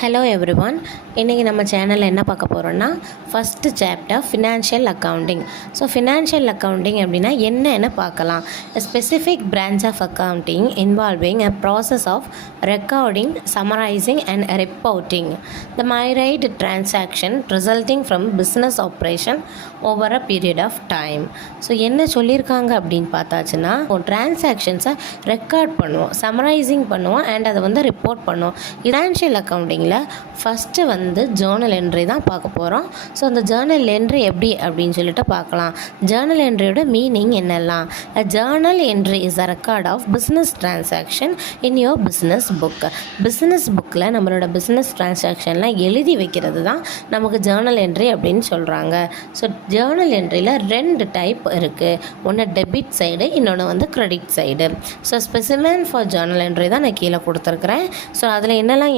Hello everyone, இன்றைக்கி நம்ம சேனலில் என்ன பார்க்க போகிறோன்னா first chapter financial accounting. So financial accounting அப்படின்னா என்னன்னு பார்க்கலாம். Specific branch of accounting involving a process of recording, summarizing and reporting the myriad transaction resulting from business operation over a period of time. So என்ன சொல்லியிருக்காங்க அப்படின்னு பார்த்தாச்சுன்னா, டிரான்சாக்ஷன்ஸை record பண்ணுவோம், summarising பண்ணுவோம் and அதை வந்து ரிப்போர்ட் பண்ணுவோம். ஃபினான்ஷியல் அக்கவுண்டிங்கில் ஃபஸ்ட்டு ஜேர்னல் என்ட்ரி தான் பார்க்க போகிறோம். ஸோ அந்த ஜேர்னல் என்ட்ரி எப்படி அப்படின்னு சொல்லிட்டு பார்க்கலாம். ஜேர்னல் என்ட்ரியோட மீனிங் என்னெல்லாம்? A journal entry is a record of business transaction in your business book. Business புக்கில் நம்மளோட பிஸ்னஸ் டிரான்சாக்ஷன்லாம் எழுதி வைக்கிறது தான் நமக்கு ஜேர்னல் என்ட்ரி அப்படின்னு சொல்கிறாங்க. ஸோ ஜேர்னல் என்ட்ரியில் 2 டைப் இருக்குது. ஒன்று டெபிட் சைடு, இன்னொன்று credit side. So specimen for Journal entry தான் நான் கீழே கொடுத்துருக்குறேன். ஸோ அதில் என்னெல்லாம்